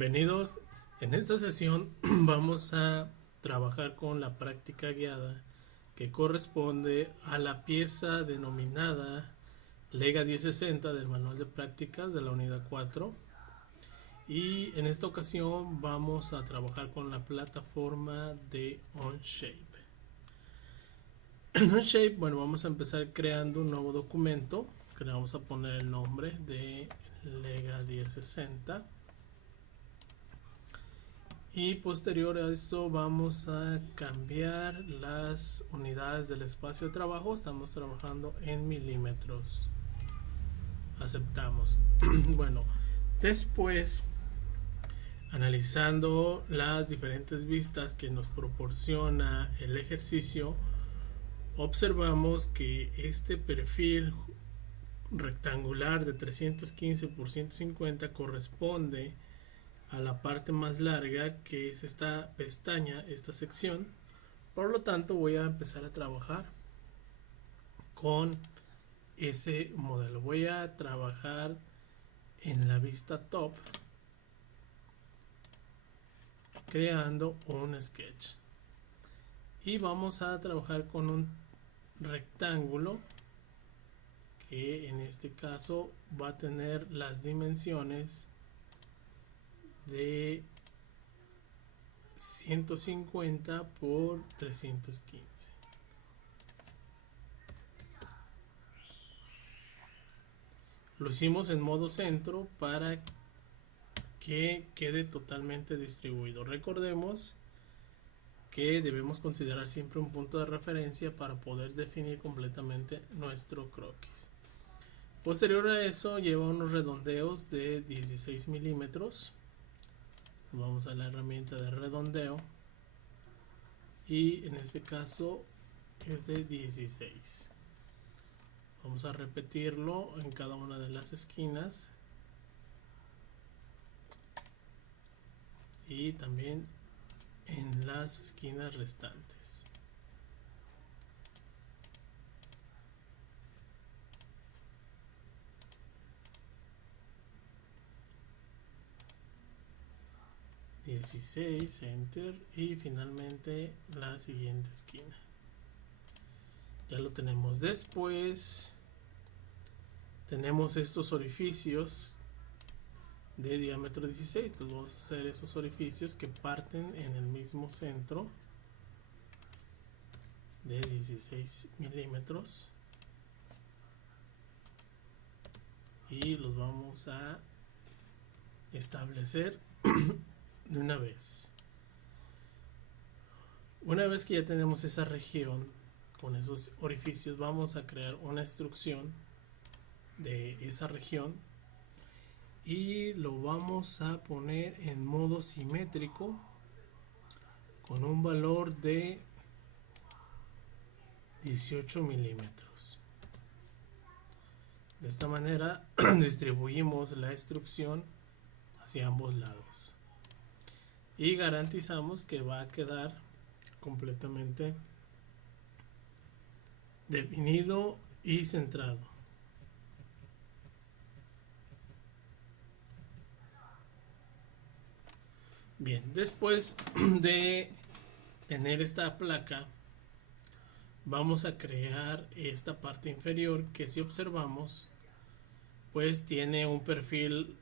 Bienvenidos. En esta sesión vamos a trabajar con la práctica guiada que corresponde a la pieza denominada Lega 1060 del manual de prácticas de la unidad 4, y en esta ocasión vamos a trabajar con la plataforma de Onshape. En Onshape, bueno, vamos a empezar creando un nuevo documento que le vamos a poner el nombre de Lega 1060. Y posterior a eso vamos a cambiar las unidades del espacio de trabajo. Estamos trabajando en milímetros. Aceptamos. Bueno, después, analizando las diferentes vistas que nos proporciona el ejercicio, observamos que este perfil rectangular de 315 por 150 corresponde a la parte más larga, que es esta pestaña, esta sección. Por lo tanto, voy a empezar a trabajar con ese modelo. Voy a trabajar en la vista top, creando un sketch, y vamos a trabajar con un rectángulo que en este caso va a tener las dimensiones de 150 por 315. Lo hicimos en modo centro para que quede totalmente distribuido. Recordemos que debemos considerar siempre un punto de referencia para poder definir completamente nuestro croquis. Posterior a eso, lleva unos redondeos de 16 milímetros. Vamos a la herramienta de redondeo, y en este caso es de 16. Vamos a repetirlo en cada una de las esquinas y también en las esquinas restantes. Enter, y finalmente la siguiente esquina. Ya lo tenemos. Después tenemos estos orificios de diámetro 16. Entonces vamos a hacer esos orificios que parten en el mismo centro de 16 milímetros, y los vamos a establecer de una vez. Una vez que ya tenemos esa región con esos orificios, vamos a crear una instrucción de esa región y lo vamos a poner en modo simétrico con un valor de 18 milímetros. De esta manera distribuimos la instrucción hacia ambos lados y garantizamos que va a quedar completamente definido y centrado. Bien, después de tener esta placa, vamos a crear esta parte inferior que, si observamos, pues tiene un perfil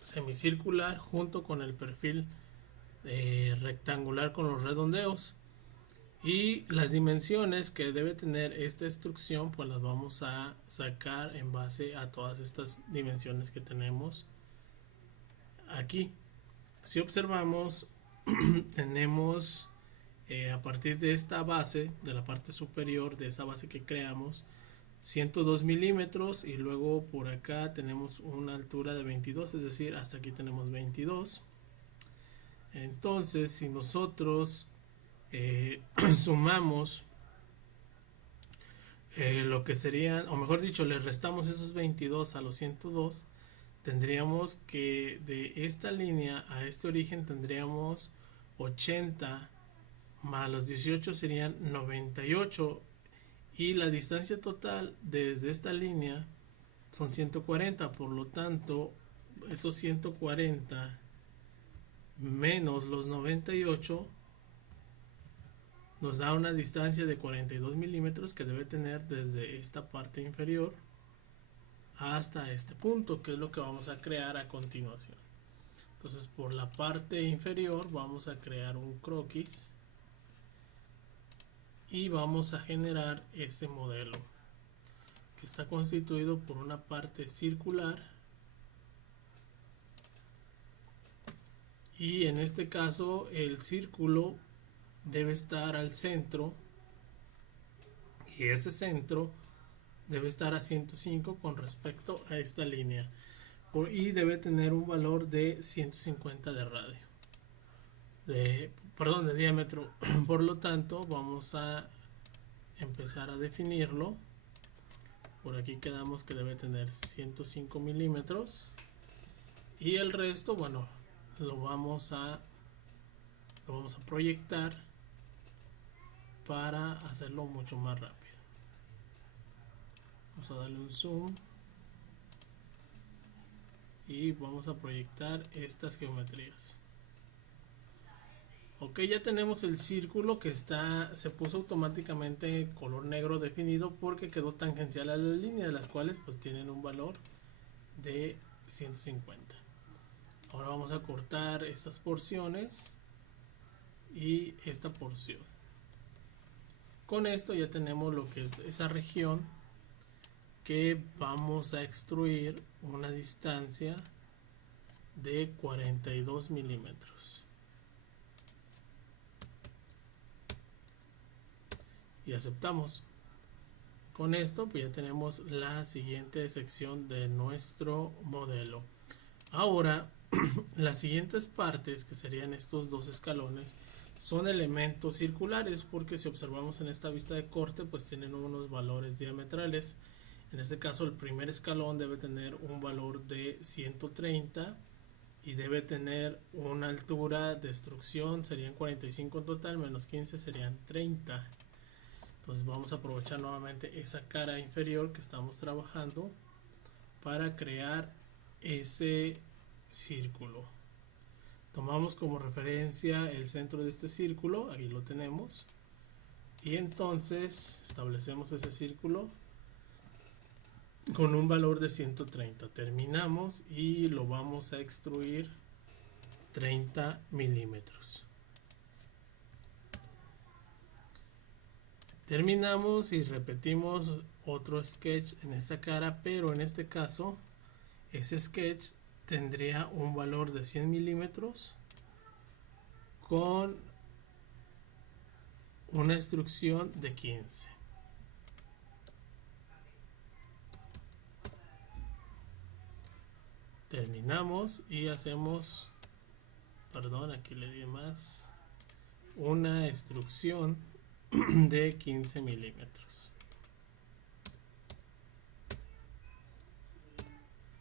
semicircular junto con el perfil rectangular con los redondeos, y las dimensiones que debe tener esta instrucción pues las vamos a sacar en base a todas estas dimensiones que tenemos aquí. Si observamos, tenemos a partir de esta base, de la parte superior de esa base que creamos, 102 milímetros, y luego por acá tenemos una altura de 22, es decir, hasta aquí tenemos 22. Entonces, si nosotros sumamos lo que serían, o mejor dicho, le restamos esos 22 a los 102, tendríamos que de esta línea a este origen tendríamos 80 más los 18 serían 98, y la distancia total desde esta línea son 140. Por lo tanto, esos 140 menos los 98 nos da una distancia de 42 milímetros que debe tener desde esta parte inferior hasta este punto, que es lo que vamos a crear a continuación. Entonces, por la parte inferior vamos a crear un croquis y vamos a generar este modelo, que está constituido por una parte circular, y en este caso el círculo debe estar al centro, y ese centro debe estar a 105 con respecto a esta línea, y debe tener un valor de 150 de radio, de diámetro. Por lo tanto, vamos a empezar a definirlo. Por aquí quedamos que debe tener 105 milímetros, y el resto, bueno, lo vamos a proyectar para hacerlo mucho más rápido. Vamos a darle un zoom y vamos a proyectar estas geometrías. Ok, ya tenemos el círculo que se puso automáticamente color negro definido porque quedó tangencial a las líneas, las cuales pues tienen un valor de 150. Ahora vamos a cortar estas porciones y esta porción. Con esto ya tenemos lo que es esa región que vamos a extruir una distancia de 42 milímetros. Y aceptamos. Con esto pues ya tenemos la siguiente sección de nuestro modelo. Ahora las siguientes partes, que serían estos dos escalones, son elementos circulares, porque si observamos en esta vista de corte pues tienen unos valores diametrales. En este caso el primer escalón debe tener un valor de 130 y debe tener una altura de extrusión, serían 45 en total, menos 15 serían 30. Entonces vamos a aprovechar nuevamente esa cara inferior que estamos trabajando para crear ese círculo. Tomamos como referencia el centro de este círculo, ahí lo tenemos, y entonces establecemos ese círculo con un valor de 130. Terminamos y lo vamos a extruir 30 milímetros. Terminamos y repetimos otro sketch en esta cara, pero en este caso ese sketch tendría un valor de 100 milímetros con una extrusión de 15. Terminamos y hacemos, aquí le di más, una extrusión de 15 milímetros.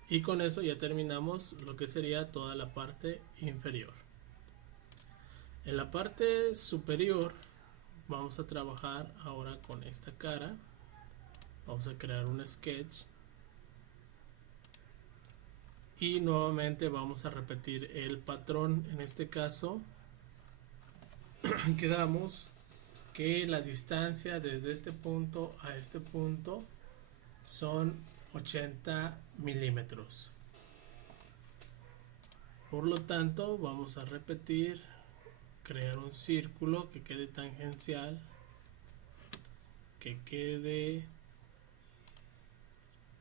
Y con eso ya terminamos lo que sería toda la parte inferior. En la parte superior vamos a trabajar ahora con esta cara. Vamos a crear un sketch y nuevamente vamos a repetir el patrón. En este caso quedamos que la distancia desde este punto a este punto son 80 milímetros. Por lo tanto vamos a repetir, crear un círculo que quede tangencial, que quede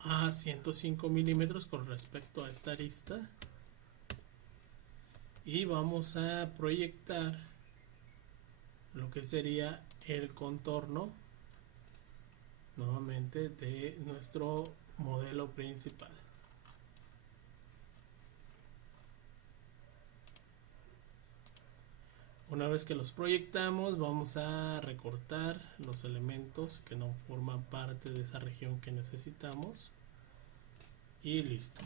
a 105 milímetros con respecto a esta arista, y vamos a proyectar lo que sería el contorno nuevamente de nuestro modelo principal. Una vez que los proyectamos, vamos a recortar los elementos que no forman parte de esa región que necesitamos y listo.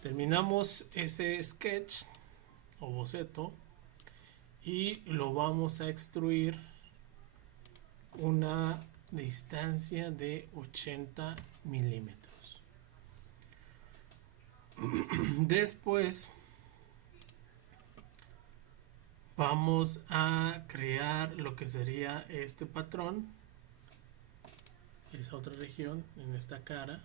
Terminamos ese sketch o boceto y lo vamos a extruir una distancia de 80 milímetros. Después vamos a crear lo que sería este patrón, esa otra región en esta cara,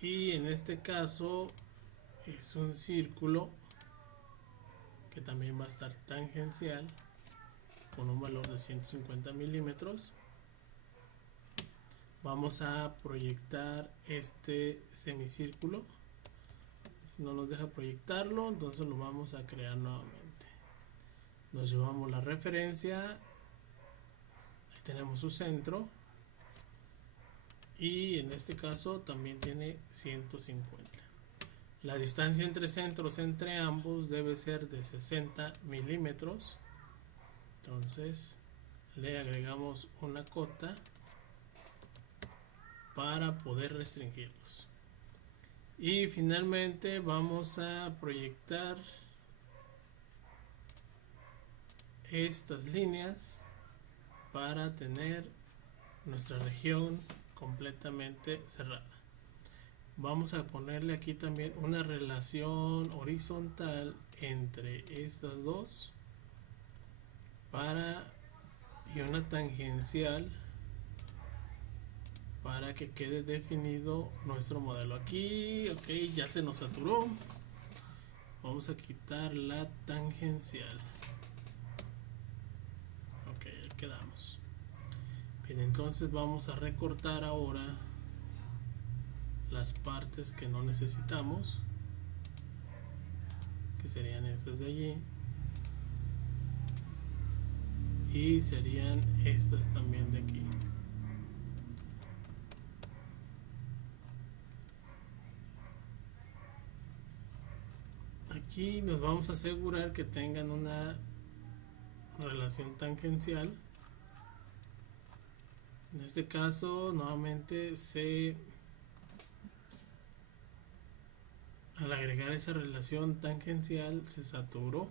y en este caso es un círculo que también va a estar tangencial con un valor de 150 milímetros. Vamos a proyectar este semicírculo, no nos deja proyectarlo, entonces lo vamos a crear nuevamente. Nos llevamos la referencia, ahí tenemos su centro, y en este caso también tiene 150. La distancia entre centros entre ambos debe ser de 60 milímetros, entonces le agregamos una cota para poder restringirlos. Y finalmente vamos a proyectar estas líneas para tener nuestra región completamente cerrada. Vamos a ponerle aquí también una relación horizontal entre estas dos y una tangencial para que quede definido nuestro modelo. Aquí, ok, ya se nos saturó. Vamos a quitar la tangencial. Ok, ahí quedamos. Bien, entonces vamos a recortar ahora las partes que no necesitamos, que serían estas de allí, y serían estas también de aquí. Aquí nos vamos a asegurar que tengan una relación tangencial. En este caso nuevamente al agregar esa relación tangencial se saturó,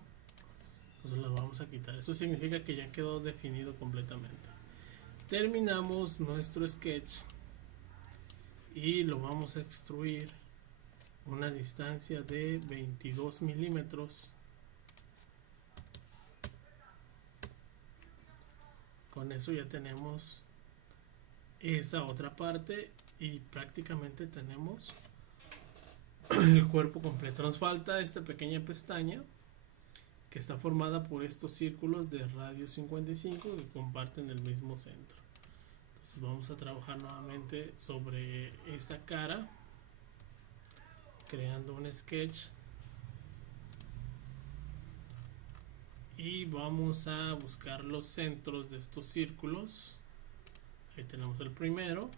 entonces la vamos a quitar. Eso significa que ya quedó definido completamente. Terminamos nuestro sketch y lo vamos a extruir una distancia de 22 milímetros. Con eso ya tenemos esa otra parte y prácticamente tenemos el cuerpo completo. Nos falta esta pequeña pestaña que está formada por estos círculos de radio 55 que comparten el mismo centro. Entonces vamos a trabajar nuevamente sobre esta cara, creando un sketch, y vamos a buscar los centros de estos círculos. Ahí tenemos el primero,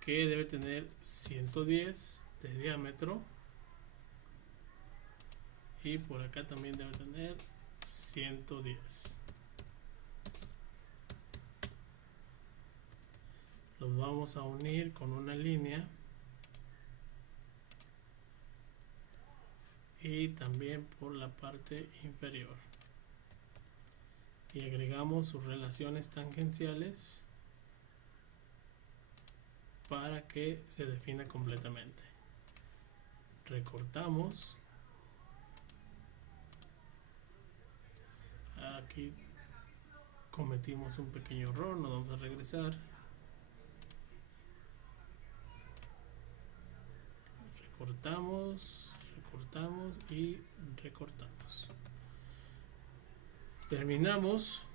que debe tener 110 de diámetro, y por acá también debe tener 110. Los vamos a unir con una línea y también por la parte inferior, y agregamos sus relaciones tangenciales para que se defina completamente. Recortamos. Aquí cometimos un pequeño error, nos vamos a regresar. Recortamos y recortamos. Terminamos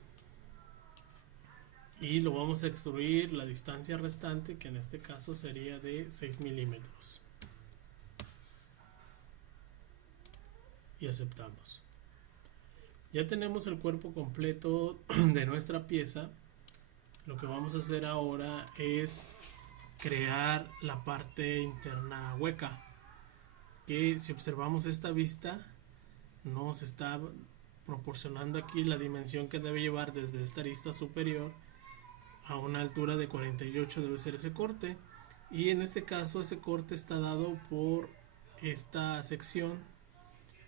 y lo vamos a extruir la distancia restante, que en este caso sería de 6 milímetros, y aceptamos. Ya tenemos el cuerpo completo de nuestra pieza. Lo que vamos a hacer ahora es crear la parte interna hueca, que si observamos esta vista nos está proporcionando aquí la dimensión que debe llevar desde esta arista superior a una altura de 48, debe ser ese corte, y en este caso ese corte está dado por esta sección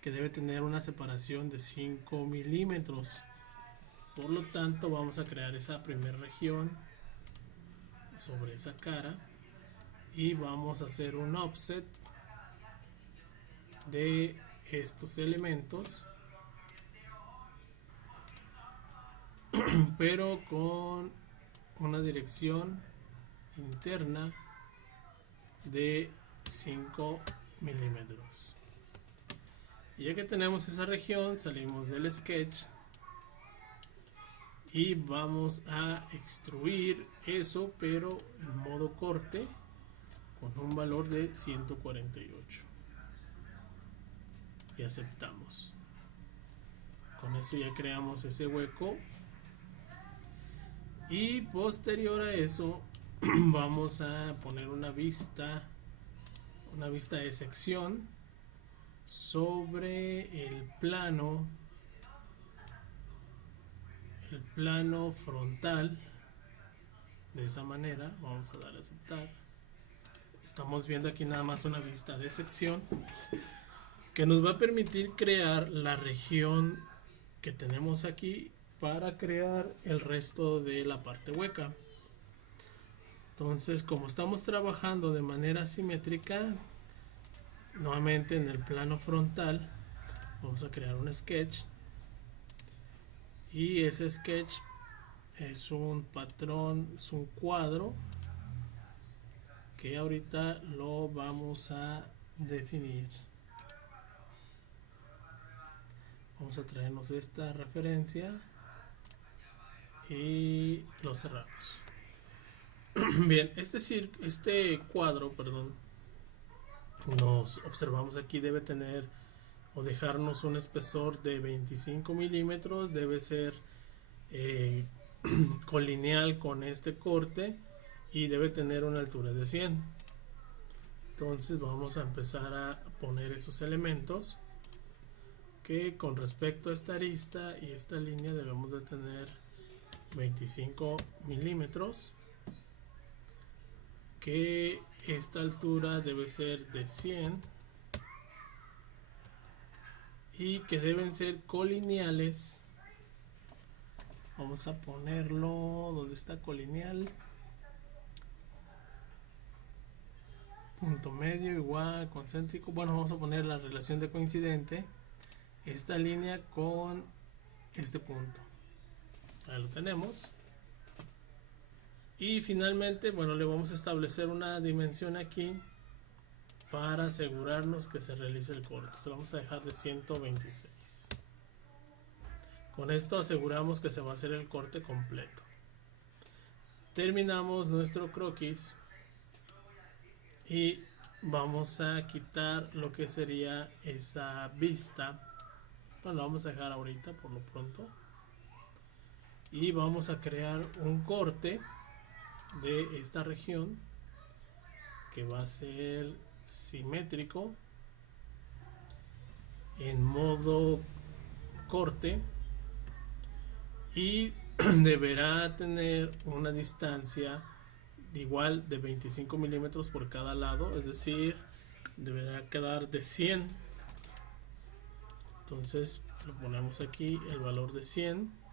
que debe tener una separación de 5 milímetros. Por lo tanto vamos a crear esa primera región sobre esa cara y vamos a hacer un offset de estos elementos, pero con una dirección interna de 5 milímetros. Y ya que tenemos esa región, salimos del sketch y vamos a extruir eso, pero en modo corte con un valor de 148 y aceptamos. Con eso ya creamos ese hueco y posterior a eso vamos a poner una vista de sección sobre el plano frontal. De esa manera vamos a darle a aceptar. Estamos viendo aquí nada más una vista de sección que nos va a permitir crear la región que tenemos aquí para crear el resto de la parte hueca. Entonces, como estamos trabajando de manera simétrica, nuevamente en el plano frontal vamos a crear un sketch, y ese sketch es un patrón, es un cuadro que ahorita lo vamos a definir. Vamos a traernos esta referencia y lo cerramos. Bien, este cuadro, nos observamos aquí, debe tener o dejarnos un espesor de 25 milímetros, debe ser colineal con este corte y debe tener una altura de 100. Entonces vamos a empezar a poner esos elementos que con respecto a esta arista y esta línea debemos de tener 25 milímetros, que esta altura debe ser de 100 y que deben ser colineales. Vamos a ponerlo donde está colineal, punto medio igual concéntrico. Bueno, vamos a poner la relación de coincidente, esta línea con este punto. Ahí lo tenemos. Y finalmente, bueno, le vamos a establecer una dimensión aquí para asegurarnos que se realice el corte. Se lo vamos a dejar de 126. Con esto aseguramos que se va a hacer el corte completo. Terminamos nuestro croquis y vamos a quitar lo que sería esa vista. Bueno, lo vamos a dejar ahorita por lo pronto. Y vamos a crear un corte de esta región que va a ser simétrico en modo corte y deberá tener una distancia igual de 25 milímetros por cada lado, es decir, deberá quedar de 100. Entonces lo ponemos aquí el valor de 100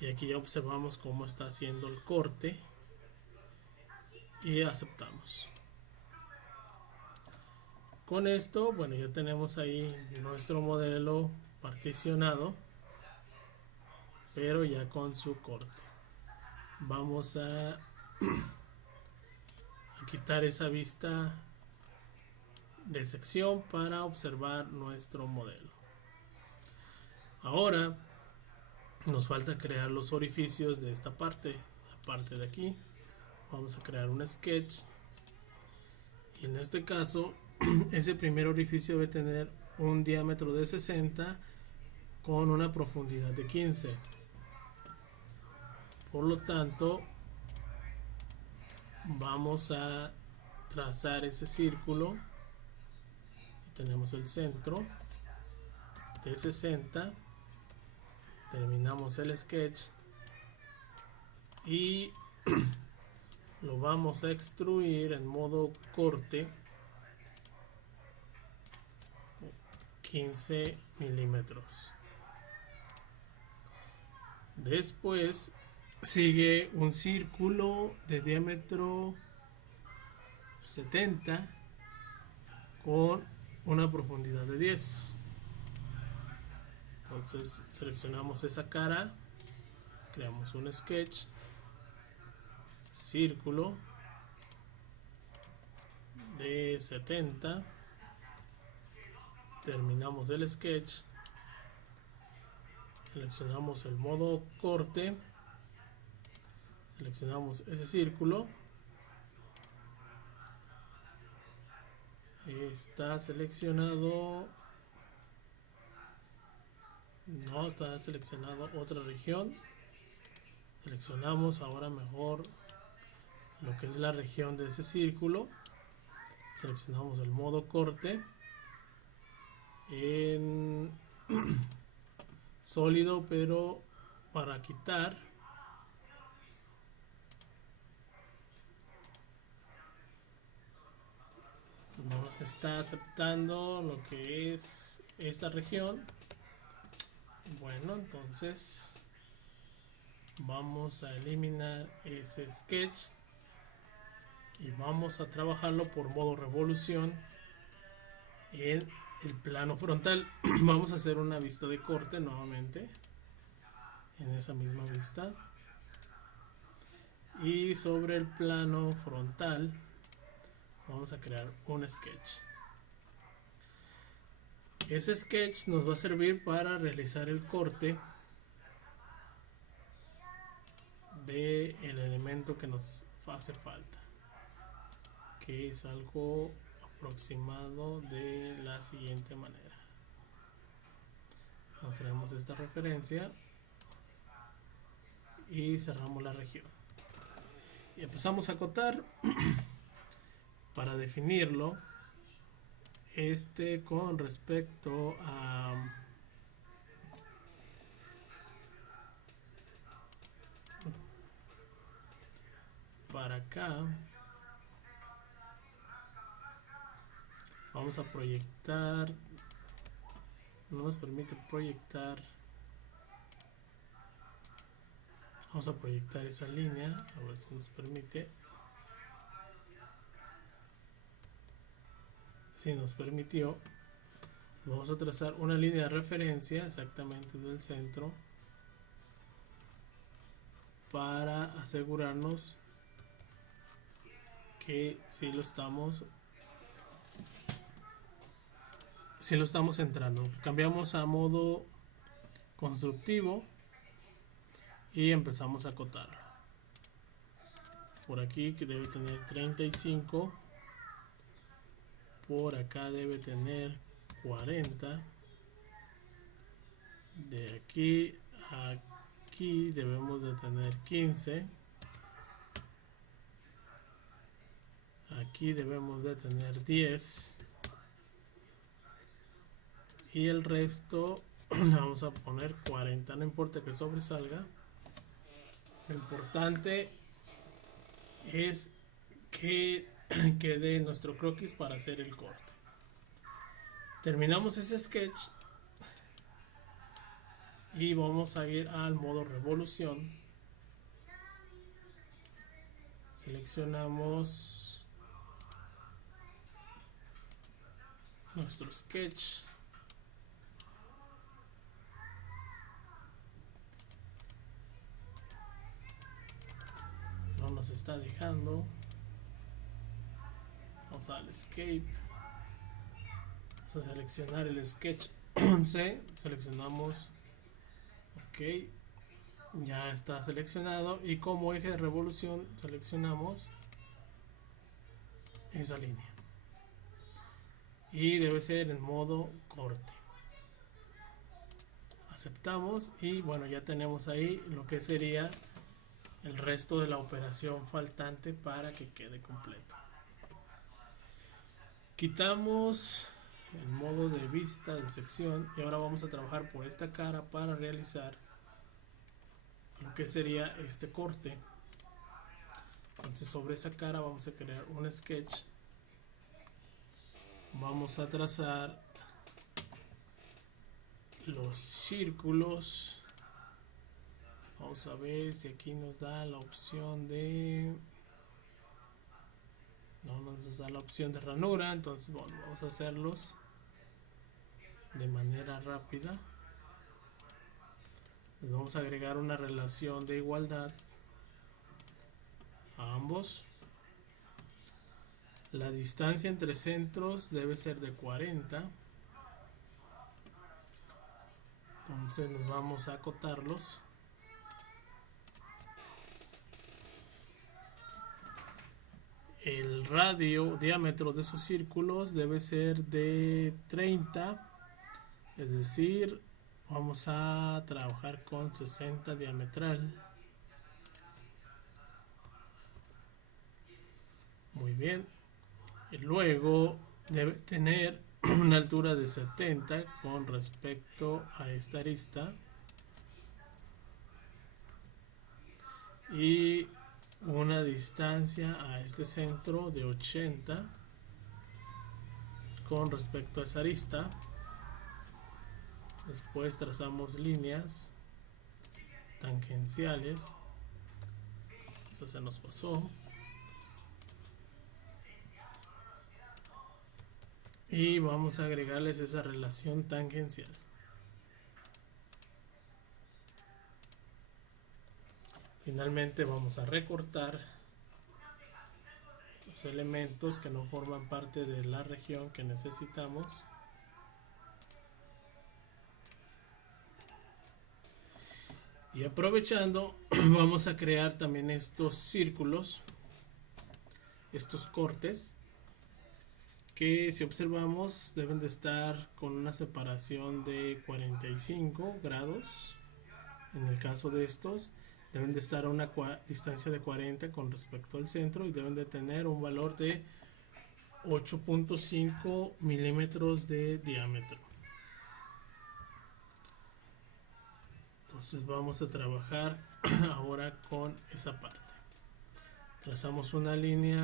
y aquí ya observamos cómo está haciendo el corte y aceptamos. Con esto, bueno, ya tenemos ahí nuestro modelo particionado, pero ya con su corte. Vamos a quitar esa vista de sección para observar nuestro modelo. Ahora nos falta crear los orificios de esta parte, la parte de aquí. Vamos a crear un sketch y en este caso ese primer orificio debe tener un diámetro de 60 con una profundidad de 15. Por lo tanto, vamos a trazar ese círculo. Tenemos el centro de 60. Terminamos el sketch y lo vamos a extruir en modo corte 15 milímetros. Después sigue un círculo de diámetro 70 con una profundidad de 10. Entonces seleccionamos esa cara, creamos un sketch, círculo de 70, terminamos el sketch, seleccionamos el modo corte, seleccionamos ese círculo, está seleccionado, no está seleccionado otra región, seleccionamos ahora mejor lo que es la región de ese círculo, seleccionamos el modo corte en sólido, pero para quitar no nos está aceptando lo que es esta región. Bueno, entonces vamos a eliminar ese sketch y vamos a trabajarlo por modo revolución en el plano frontal. Vamos a hacer una vista de corte nuevamente en esa misma vista, y sobre el plano frontal vamos a crear un sketch. Ese sketch nos va a servir para realizar el corte del elemento que nos hace falta, que es algo aproximado de la siguiente manera. Nos traemos esta referencia y cerramos la región y empezamos a acotar para definirlo. Con respecto a para acá vamos a proyectar, no nos permite proyectar, vamos a proyectar esa línea, a ver si nos permite. Si nos permitió, vamos a trazar una línea de referencia exactamente del centro para asegurarnos que si lo estamos centrando. Cambiamos a modo constructivo y empezamos a acotar. Por aquí, que debe tener 35, por acá debe tener 40, de aquí a aquí debemos de tener 15, aquí debemos de tener 10, y el resto le vamos a poner 40. No importa que sobresalga, lo importante es que quede nuestro croquis para hacer el corte. Terminamos ese sketch y vamos a ir al modo revolución. Seleccionamos nuestro sketch, no nos está dejando. Vamos al escape, vamos a seleccionar el sketch 11, seleccionamos, ok, ya está seleccionado, y como eje de revolución seleccionamos esa línea y debe ser en modo corte. Aceptamos y bueno, ya tenemos ahí lo que sería el resto de la operación faltante para que quede completo. Quitamos el modo de vista de sección y ahora vamos a trabajar por esta cara para realizar lo que sería este corte. Entonces sobre esa cara vamos a crear un sketch, vamos a trazar los círculos. Vamos a ver si aquí nos da la opción de, no nos da la opción de ranura, entonces bueno, vamos a hacerlos de manera rápida. Les vamos a agregar una relación de igualdad a ambos. La distancia entre centros debe ser de 40. Entonces nos vamos a acotarlos. El diámetro de esos círculos debe ser de 30, es decir, vamos a trabajar con 60 diametral. Muy bien. Y luego debe tener una altura de 70 con respecto a esta arista. Y una distancia a este centro de 80 con respecto a esa arista. Después trazamos líneas tangenciales. Esta se nos pasó. Y vamos a agregarles esa relación tangencial. Finalmente vamos a recortar los elementos que no forman parte de la región que necesitamos. Y aprovechando, vamos a crear también estos círculos, estos cortes, que si observamos deben de estar con una separación de 45 grados. En el caso de estos, deben de estar a una distancia de 40 con respecto al centro y deben de tener un valor de 8.5 milímetros de diámetro. Entonces vamos a trabajar ahora con esa parte. Trazamos una línea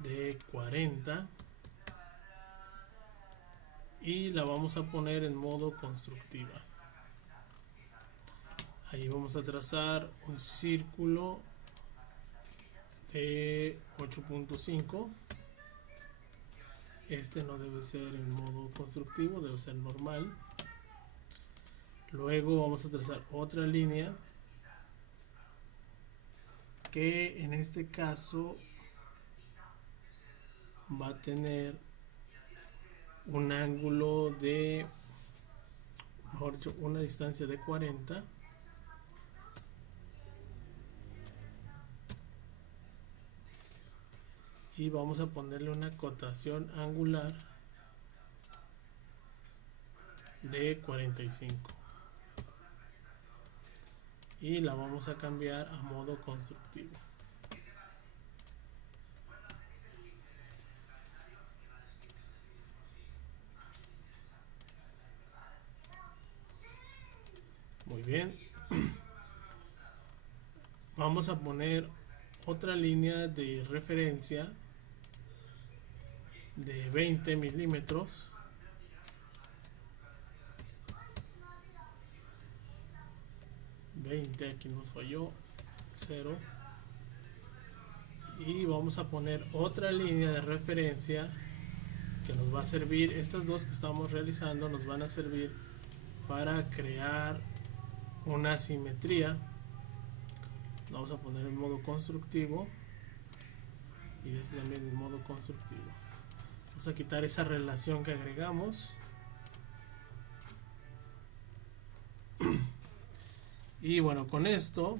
de 40 y la vamos a poner en modo constructiva. Ahí vamos a trazar un círculo de 8.5. Este no debe ser en modo constructivo, debe ser normal. Luego vamos a trazar otra línea que en este caso va a tener un ángulo de, mejor dicho, una distancia de 40. Y vamos a ponerle una cotación angular de 45. Y la vamos a cambiar a modo constructivo. Muy bien. Vamos a poner otra línea de referencia de 20 milímetros. Aquí nos falló 0. Y vamos a poner otra línea de referencia que nos va a servir. Estas dos que estamos realizando nos van a servir para crear una simetría. Vamos a poner en modo constructivo y este también en modo constructivo. Vamos a quitar esa relación que agregamos. Y bueno, con esto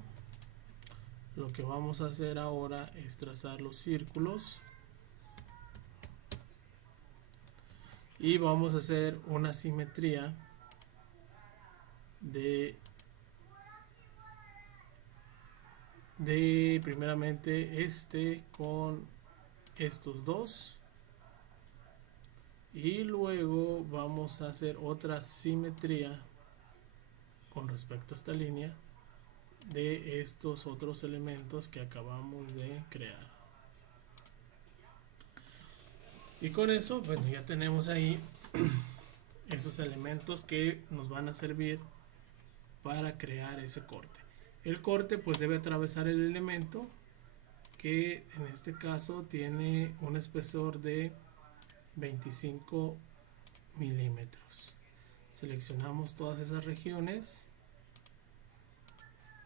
lo que vamos a hacer ahora es trazar los círculos y vamos a hacer una simetría de primeramente este con estos dos y luego vamos a hacer otra simetría con respecto a esta línea de estos otros elementos que acabamos de crear. Y con eso, bueno, ya tenemos ahí esos elementos que nos van a servir para crear ese corte. El corte pues debe atravesar el elemento que en este caso tiene un espesor de 25 milímetros. Seleccionamos todas esas regiones,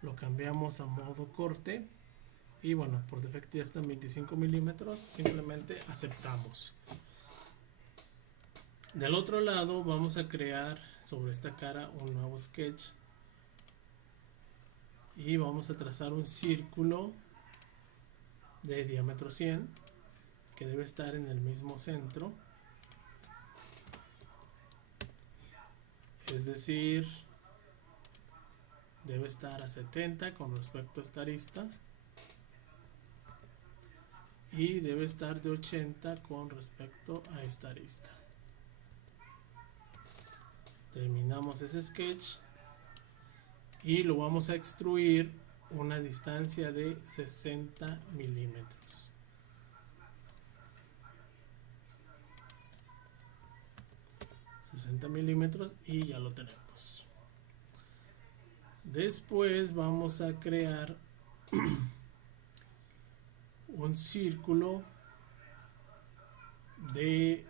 lo cambiamos a modo corte y bueno, por defecto ya están 25 milímetros, simplemente aceptamos. Del otro lado vamos a crear sobre esta cara un nuevo sketch y vamos a trazar un círculo de diámetro 100 que debe estar en el mismo centro, es decir, debe estar a 70 con respecto a esta arista y debe estar de 80 con respecto a esta arista. Terminamos ese sketch y lo vamos a extruir una distancia de 60 milímetros. Y ya lo tenemos. Después vamos a crear un círculo de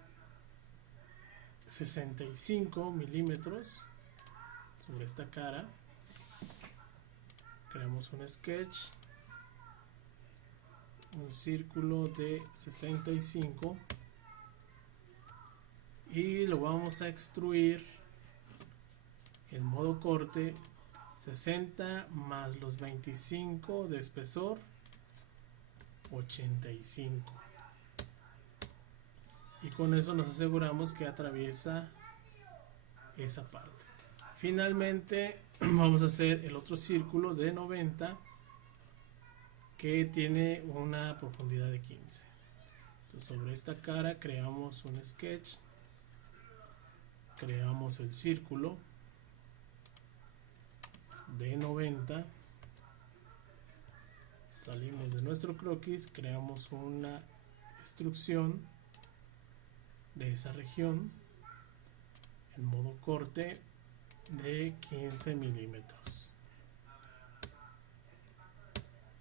65 milímetros sobre esta cara. Creamos un sketch, un círculo de 65 y lo vamos a extruir en modo corte 60 más los 25 de espesor, 85. Y con eso nos aseguramos que atraviesa esa parte. Finalmente vamos a hacer el otro círculo de 90 que tiene una profundidad de 15. Entonces, sobre esta cara creamos un sketch, creamos el círculo de 90, salimos de nuestro croquis, creamos una extrusión de esa región en modo corte de 15 milímetros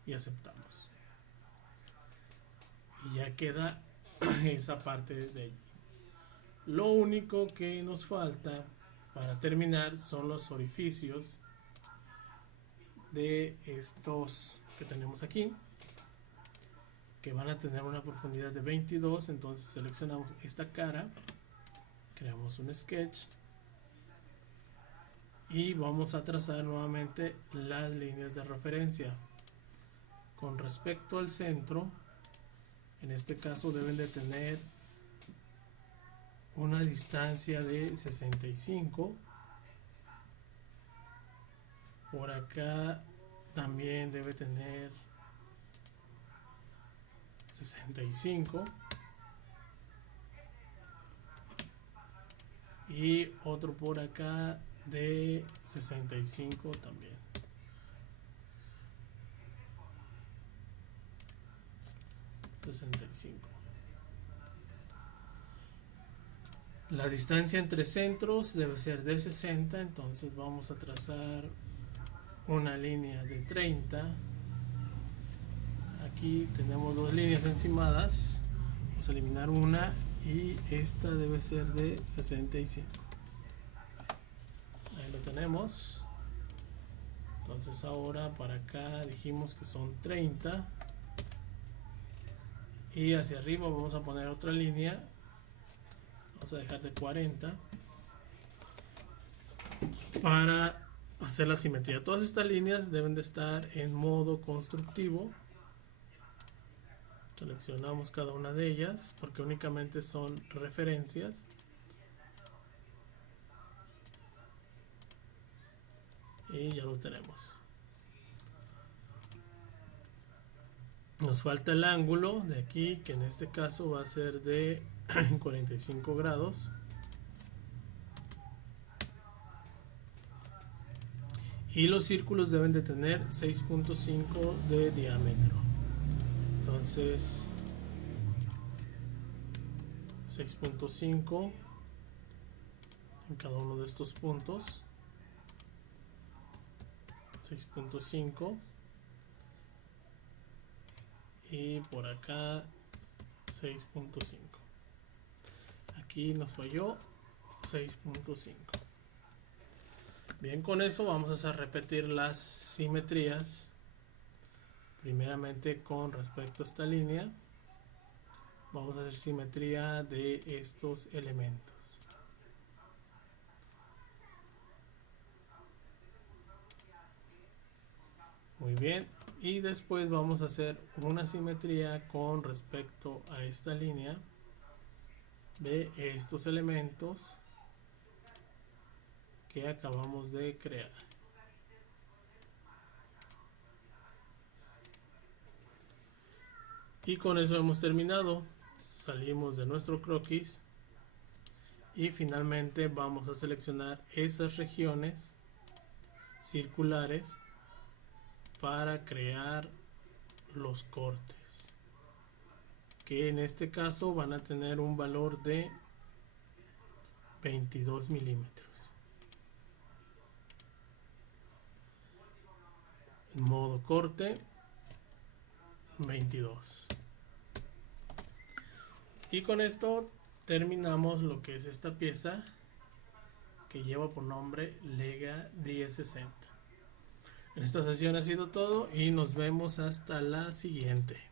y aceptamos y ya queda esa parte de allí. Lo único que nos falta para terminar son los orificios de estos que tenemos aquí, que van a tener una profundidad de 22. Entonces seleccionamos esta cara, creamos un sketch y vamos a trazar nuevamente las líneas de referencia con respecto al centro. En este caso deben de tener una distancia de 65. Por acá también debe tener 65 y otro por acá de 65 también. La distancia entre centros debe ser de 60, entonces vamos a trazar una línea de 30. Aquí tenemos dos líneas encimadas, vamos a eliminar una y esta debe ser de 65. Ahí lo tenemos. Entonces ahora para acá dijimos que son 30 y hacia arriba vamos a poner otra línea, vamos a dejar de 40 para hacer la simetría. Todas estas líneas deben de estar en modo constructivo. Seleccionamos cada una de ellas porque únicamente son referencias y ya lo tenemos. Nos falta el ángulo de aquí, que en este caso va a ser de 45 grados. Y los círculos deben de tener 6.5 de diámetro. Entonces 6.5 en cada uno de estos puntos. 6.5 y por acá 6.5. Aquí nos falló, 6.5. Bien, con eso vamos a repetir las simetrías. Primeramente con respecto a esta línea, vamos a hacer simetría de estos elementos. Muy bien, y después vamos a hacer una simetría con respecto a esta línea de estos elementos que acabamos de crear. Y con eso hemos terminado. Salimos de nuestro croquis y finalmente vamos a seleccionar esas regiones circulares para crear los cortes, que en este caso van a tener un valor de 22 milímetros. En modo corte 22. Y con esto terminamos lo que es esta pieza que lleva por nombre Lega 1060. En esta sesión ha sido todo y nos vemos hasta la siguiente.